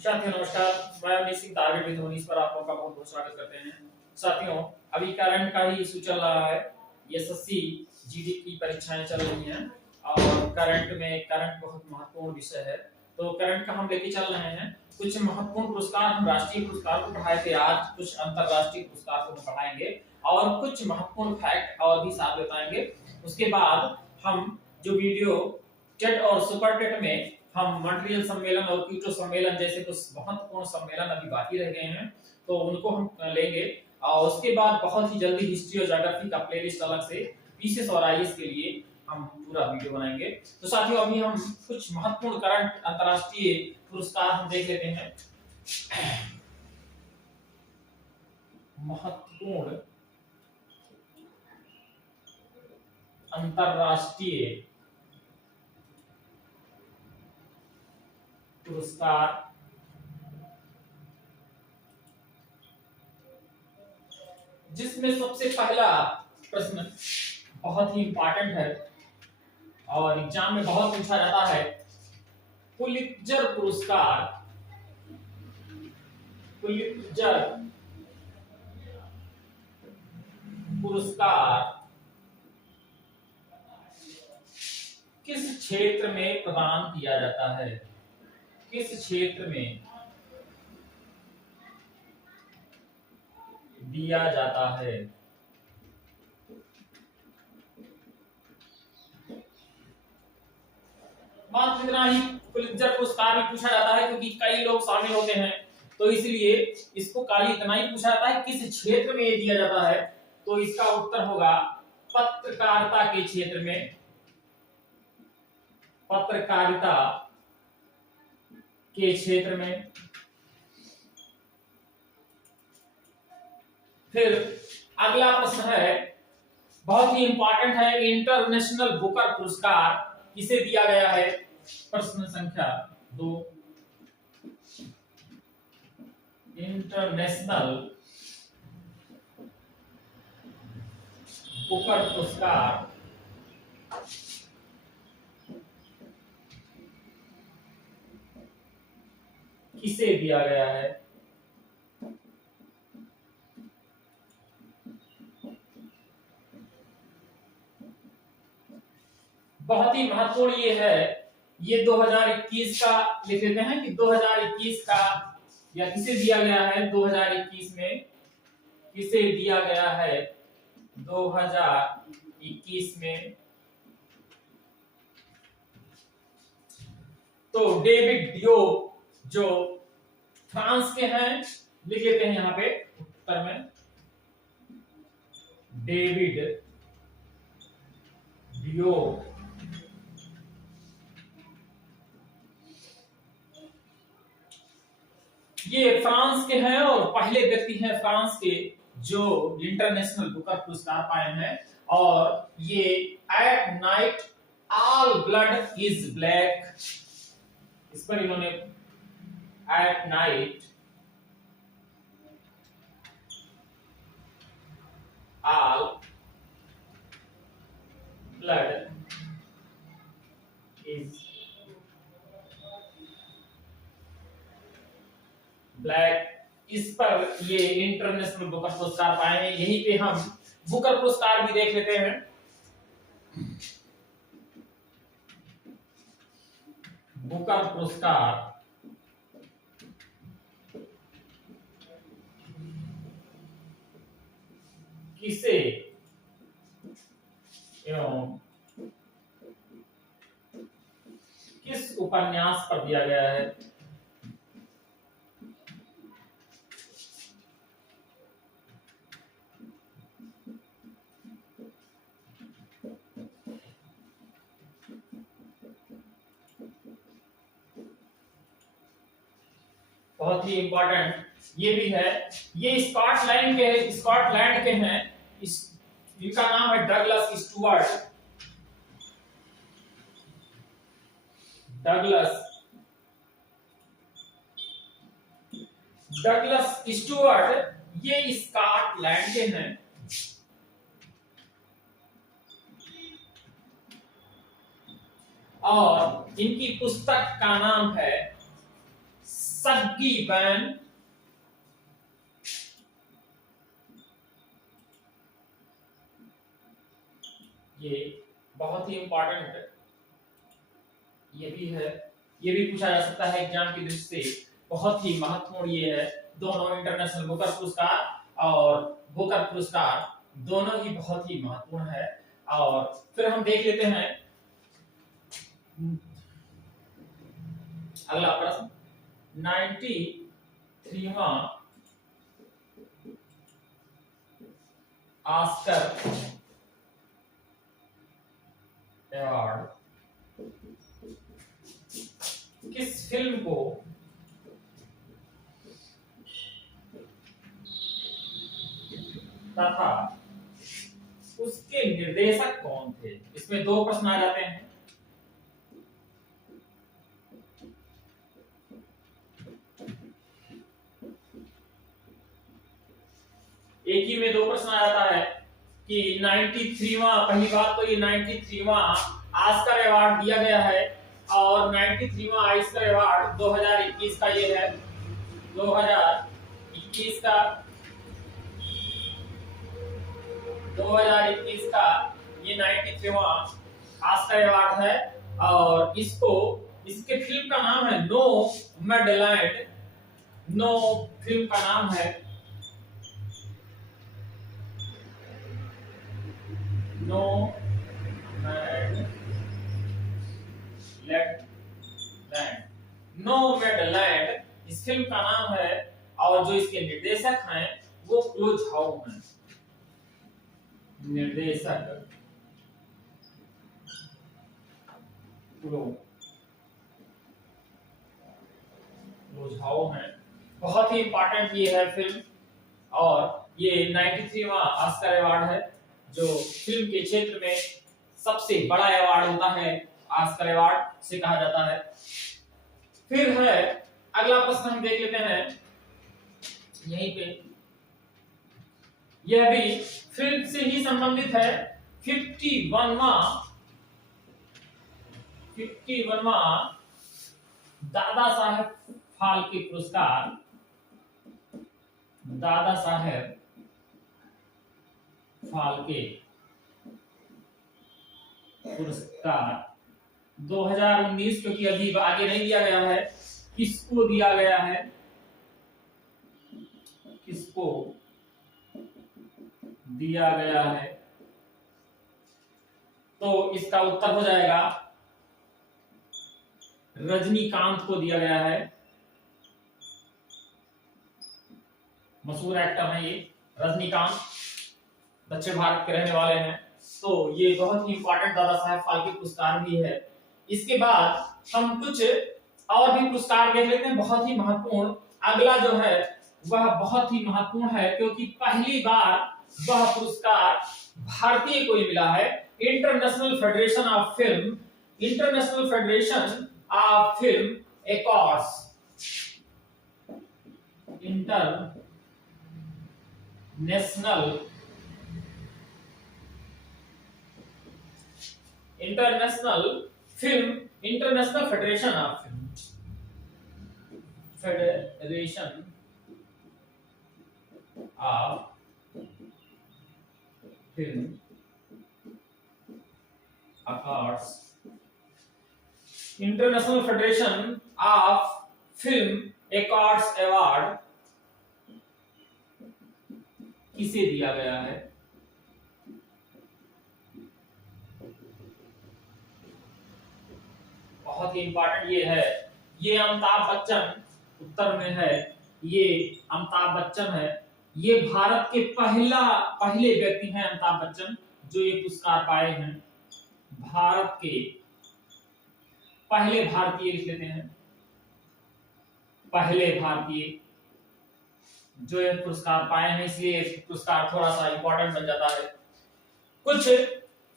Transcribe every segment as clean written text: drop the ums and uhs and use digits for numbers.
साथियों नमस्कार, मैं अवनीश सिंह टारगेट विद मनीष पर आप लोगों का बहुत बहुत स्वागत करते हैं। साथियों, अभी करंट का ही इशू चल रहा है। एसएससी जीडी की परीक्षाएं चल रही हैं और करंट बहुत महत्वपूर्ण विषय है। तो करंट का हम लेके चल रहे हैं। कुछ महत्वपूर्ण पुरस्कार, हम राष्ट्रीय पुरस्कार को पढ़ाए थे, आज कुछ अंतरराष्ट्रीय पुरस्कार को हम पढ़ाएंगे और कुछ महत्वपूर्ण फैक्ट और भी साथ बताएंगे। उसके बाद हम जो वीडियो टेट और सुपर टेट में हम मटेरियल सम्मेलन और क्यूटो सम्मेलन जैसे कुछ महत्वपूर्ण सम्मेलन अभी बाकी रह गए हैं, तो उनको हम लेंगे। और उसके बाद बहुत ही जल्दी हिस्ट्री और ज्योग्राफी का प्लेलिस्ट अलग से पीसीएस और आईएएस के लिए हम पूरा वीडियो बनाएंगे। तो साथियों, अभी हम कुछ महत्वपूर्ण करंट अंतरराष्ट्रीय पुरस्कार हम देख लेते हैं। महत्वपूर्ण अंतरराष्ट्रीय पुरस्कार, जिसमें सबसे पहला प्रश्न बहुत ही इंपॉर्टेंट है और एग्जाम में बहुत पूछा जाता है। पुलित्जर पुरस्कार, पुलित्जर पुरस्कार किस क्षेत्र में प्रदान किया जाता है? किस क्षेत्र में दिया जाता है? मात्र इतना ही पुलित्जर पुरस्कार भी पूछा जाता है क्योंकि कई लोग शामिल होते हैं, तो इसलिए इसको खाली इतना ही पूछा जाता है किस क्षेत्र में ये दिया जाता है। तो इसका उत्तर होगा पत्रकारिता के क्षेत्र में। पत्रकारिता के क्षेत्र में। फिर अगला प्रश्न है, बहुत ही इंपॉर्टेंट है, इंटरनेशनल बुकर पुरस्कार किसे दिया गया है? प्रश्न संख्या 2। इंटरनेशनल बुकर पुरस्कार किसे दिया गया है? बहुत ही महत्वपूर्ण ये है, ये 2021 का लिख लेते हैं कि 2021 का, या किसे दिया गया है 2021 में? किसे दिया गया है 2021 में? तो डेविड डियोप, जो फ्रांस के हैं, लिख लेते हैं यहां पे उत्तर में, डेविड डियोप। ये फ्रांस के हैं और पहले व्यक्ति हैं फ्रांस के जो इंटरनेशनल बुकर पुरस्कार पाए हैं। और ये at night all blood is black, इस पर इन्होंने at night all blood is black, इस पर ये इंटरनेशनल बुकर पुरस्कार पाए हैं। यहीं पे हम बुकर पुरस्कार भी देख लेते हैं। बुकर पुरस्कार किसे एवं किस उपन्यास पर दिया गया है? बहुत ही इंपॉर्टेंट ये भी है। ये स्कॉटलैंड के हैं। इनका नाम है डगलस स्टुअर्ट। डगलस स्टुअर्ट ये स्कॉटलैंड के हैं। और इनकी पुस्तक का नाम है सग्गी बैन, ये बहुत ही इंपॉर्टेंट ये भी है, ये भी पूछा जा सकता है एग्जाम की दृष्टि से, बहुत ही महत्वपूर्ण ये है। दोनों इंटरनेशनल बुकर पुरस्कार और बुकर पुरस्कार दोनों ही बहुत ही महत्वपूर्ण है। और फिर हम देख लेते हैं अगला प्रश्न, 93वां ऑस्कर अवार्ड किस फिल्म को तथा उसके निर्देशक कौन थे? इसमें दो प्रश्न आ जाते हैं। एक ही में दो प्रश्न आ जाता है कि 93वां, पहली बात तो ये 93वां ऑस्कर अवार्ड दिया गया है और 93वां ऑस्कर अवार्ड 2021 का ये है, 2021 का ये 93वां ऑस्कर अवार्ड है। और इसके फिल्म का नाम है नोमैडलैंड, फिल्म का नाम है नोमैडलैंड इस फिल्म का नाम है और जो इसके निर्देशक हैं वो क्लो झाओ हैं। निर्देशक क्लो झाओ हैं। बहुत ही इंपॉर्टेंट ये है फिल्म और ये 93वां ऑस्कर अवार्ड है जो फिल्म के क्षेत्र में सबसे बड़ा अवार्ड होता है, ऑस्कर अवार्ड से कहा जाता है। फिर है अगला प्रश्न हम देख लेते हैं यहीं पे, यह भी फिल्म से ही संबंधित है। 51वां दादा साहेब फाल्के पुरस्कार, दादा साहेब फाल्के पुरस्कार 2019, क्योंकि अभी आगे नहीं दिया गया है, किसको दिया गया है? किसको दिया गया है? तो इसका उत्तर हो जाएगा रजनीकांत को दिया गया है। मशहूर एक्टर है ये रजनीकांत, दक्षिण भारत के रहने वाले हैं। तो ये बहुत ही इंपॉर्टेंट दादा साहेब फाल्के पुरस्कार भी है। इसके बाद हम कुछ और भी पुरस्कार देख लेते हैं, बहुत ही महत्वपूर्ण। अगला जो है वह बहुत ही महत्वपूर्ण है क्योंकि पहली बार वह पुरस्कार भारतीय को ही मिला है। International federation of film awards, international federation of film awards, international federation of film awards award किसे दिया गया है? बहुत ही इंपॉर्टेंट ये है। ये अमिताभ बच्चन उत्तर में है, ये अमिताभ बच्चन है। ये भारत के पहले व्यक्ति हैं अमिताभ बच्चन जो ये पुरस्कार पाए हैं। भारत के पहले भारतीय लिख लेते हैं, पहले भारतीय जो ये पुरस्कार पाए हैं, इसलिए पुरस्कार थोड़ा सा इंपॉर्टेंट बन जाता है।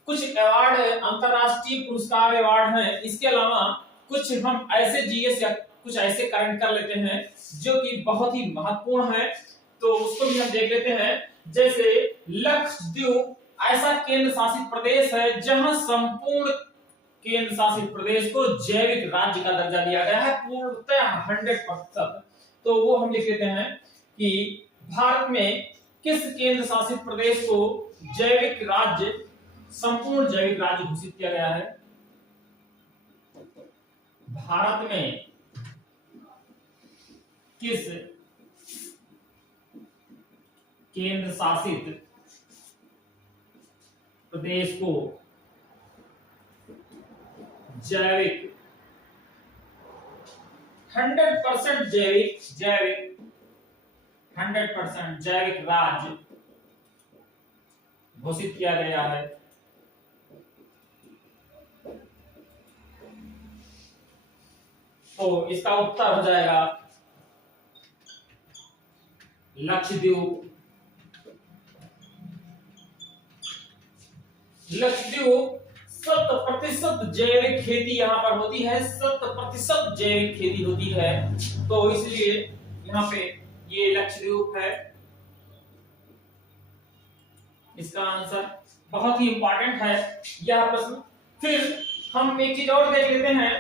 कुछ अवार्ड अंतरराष्ट्रीय पुरस्कार अवार्ड हैं। इसके अलावा कुछ हम ऐसे जीएस या कुछ ऐसे करंट कर लेते हैं जो कि बहुत ही महत्वपूर्ण है, तो उसको भी हम देख लेते हैं। जैसे लक्षद्वीप ऐसा केंद्र शासित प्रदेश है जहां संपूर्ण केंद्र शासित प्रदेश को जैविक राज्य का दर्जा दिया गया है पूर्णतः 100%। तो वो हम लिख लेते हैं कि भारत में किस केंद्र शासित प्रदेश को जैविक राज्य, संपूर्ण जैविक राज्य घोषित किया गया है? भारत में किस केंद्र शासित प्रदेश को जैविक 100% जैविक 100% जैविक राज्य घोषित किया गया है? तो इसका उत्तर हो जाएगा लक्षद्वीप। लक्षद्वीप 100% जैविक खेती यहाँ पर होती है, 100% जैविक खेती होती है, तो इसलिए यहाँ पे ये लक्षद्वीप है इसका आंसर। बहुत ही इंपॉर्टेंट है यह प्रश्न। फिर हम एक चीज और देख लेते हैं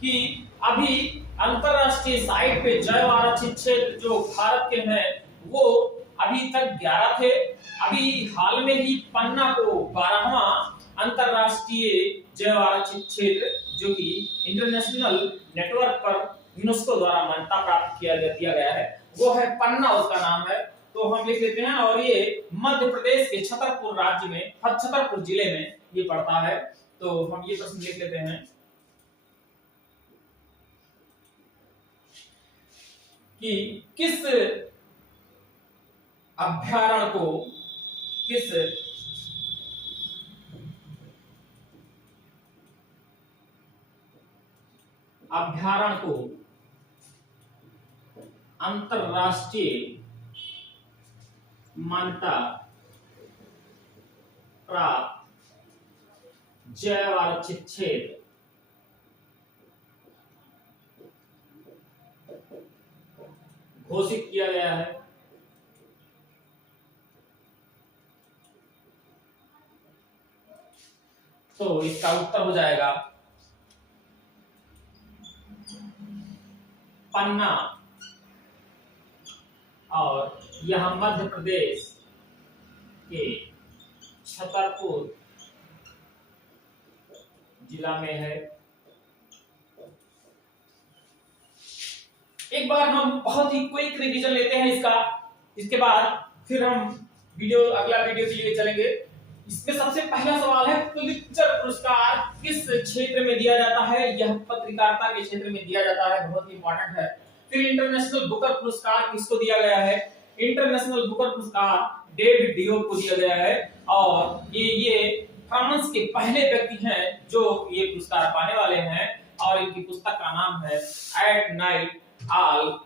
कि अभी अंतरराष्ट्रीय साइट पे जैव आरक्षित क्षेत्र जो भारत के हैं वो अभी तक 11 थे। अभी हाल में ही पन्ना को 12वां अंतरराष्ट्रीय जैव आरक्षित क्षेत्र जो कि इंटरनेशनल नेटवर्क पर यूनेस्को द्वारा मान्यता प्राप्त दिया गया है वो है पन्ना, उसका नाम है। तो हम लिख लेते हैं और ये मध्य प्रदेश के छतरपुर राज्य में, छतरपुर जिले में ये पड़ता है। तो हम ये प्रश्न लिख लेते हैं कि किस अभ्यारण्य को, किस अभ्यारण्य को अंतरराष्ट्रीय मान्यता प्राप्त जैव आरक्षित क्षेत्र घोषित किया गया है? तो इसका उत्तर हो जाएगा पन्ना, और यह मध्य प्रदेश के छतरपुर जिला में है। एक बार हम बहुत ही क्विक रिवीजन लेते हैं इसका, इसके बाद फिर हम अगला वीडियो के लिए चलेंगे। इसमें सबसे पहला सवाल है पुलित्जर पुरस्कार किस क्षेत्र में दिया जाता है? यह पत्रकारिता के क्षेत्र में दिया जाता है, बहुत ही इंपॉर्टेंट है। फिर इंटरनेशनल बुकर पुरस्कार किसको दिया गया है? इंटरनेशनल बुकर पुरस्कार डेविड डियोप को दिया गया है, और ये फ्रांस के पहले व्यक्ति हैं जो ये पुरस्कार पाने वाले हैं, और इनकी पुस्तक का नाम है at night all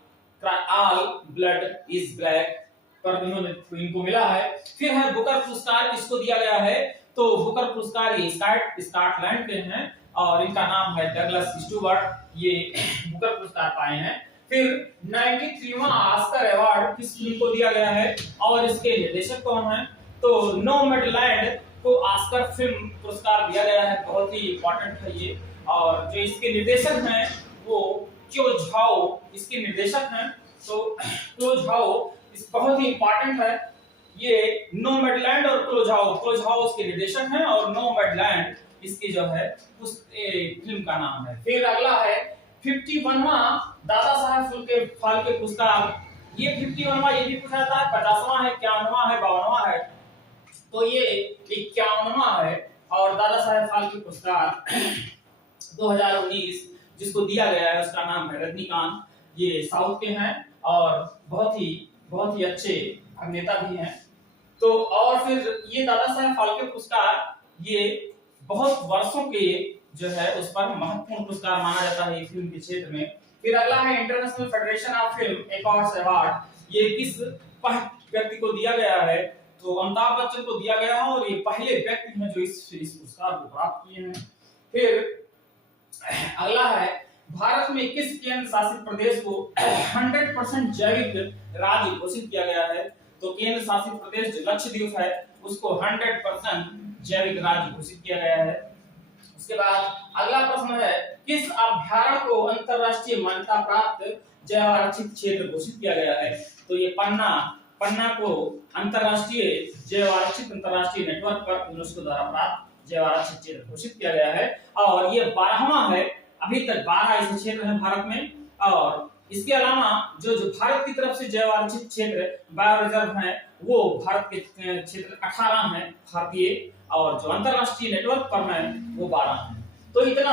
blood is black, पर इनको मिला है। फिर है बुकर पुरस्कार किसको दिया गया है? तो बुकर पुरस्कार ये स्कॉटलैंड के हैं और इनका नाम है डगलस स्टुअर्ट, ये बुकर पुरस्कार पाए हैं। फिर 93वां ऑस्कर अवार्ड किस फिल्म को दिया गया है और इसके निर्देशक कौन हैं? तो नोमैडलैंड को ऑस्कर फिल्म पुरस्कार दिया गया है, बहुत ही इंपॉर्टेंट है ये। और जो इसके निर्देशक हैं वो क्यो झाओ इसके निर्देशक हैं। तो क्यो झाओ इस बहुत ही इंपॉर्टेंट है ये। नोमैडलैंड और क्यो झाओ इसके निर्देशक हैं और नोमैडलैंड इसकी जो है उस फिल्म का नाम है। फिर अगला है 51वां दादा साहेब फाल्के पुरस्कार। ये 51वां ये भी पूछा जाता है, 50वां है, 51वां है, 52वां है, तो ये 51वां है। और दादा साहेब फाल्के पुरस्कार 2019 जिसको दिया गया है उसका नाम है रजनीकांत, ये साउथ के हैं और बहुत ही अच्छे अभिनेता भी हैं। तो और फिर ये दादा साहेब फाल्के पुरस्कार ये बहुत वर्षों के जो है उस पर महत्वपूर्ण पुरस्कार माना जाता है फिल्म के क्षेत्र में। फिर अगला है international federation of film awards award, ये किस व्यक्ति को दिया गया है? तो अमिताभ बच्चन को दिया गया है और ये पहले व्यक्ति हैं जो इस पुरस्कार को प्राप्त किए हैं। फिर अगला है भारत में किस केंद्र शासित प्रदेश को 100% जैविक राज्य घोषित किया गया है? तो केंद्र शासित प्रदेश जो लक्षद्वीप है उसको 100% जैविक राज्य घोषित किया गया है। इसके बाद अगला प्रश्न है, किस अभ्यारण्य को अंतरराष्ट्रीय मान्यता प्राप्त जैव आरक्षित क्षेत्र घोषित किया गया है? तो ये पन्ना को अंतरराष्ट्रीय जैव आरक्षित अंतरराष्ट्रीय नेटवर्क पर यूनेस्को द्वारा प्राप्त जैव आरक्षित क्षेत्र घोषित किया गया है और ये 12वां है। अभी तक 12 ऐसे क्षेत्र हैं भारत में और इसके अलावा जो भारत की तरफ से जैव आरक्षित क्षेत्र बायो रिजर्व है वो भारत के क्षेत्र 18 हैं भारतीय और जो अंतरराष्ट्रीय नेटवर्क पर है वो 12 हैं। तो इतना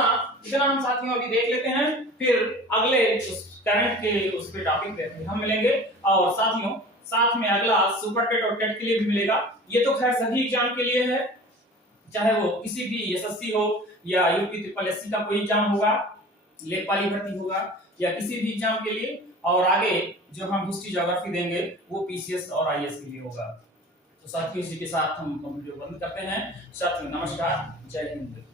हम साथियों अभी देख लेते हैं, फिर अगले करंट के उस पे टॉपिक पे हम मिलेंगे और साथियों साथ में अगला सुपर टेट और टेट के लिए भी मिलेगा। ये तो खैर सभी एग्जाम के लिए है, चाहे वो किसी भी एसएससी हो या यूपी ट्रिपल एससी का कोई एग्जाम होगा, लेखपाली भर्ती होगा या किसी भी एग्जाम के लिए, और आगे जो हम हिस्ट्री ज्योग्राफी देंगे वो पीसीएस और आईएएस के लिए होगा। तो साथियों इसी के साथ हम वीडियो बंद करते हैं। साथियों नमस्कार, जय हिंद।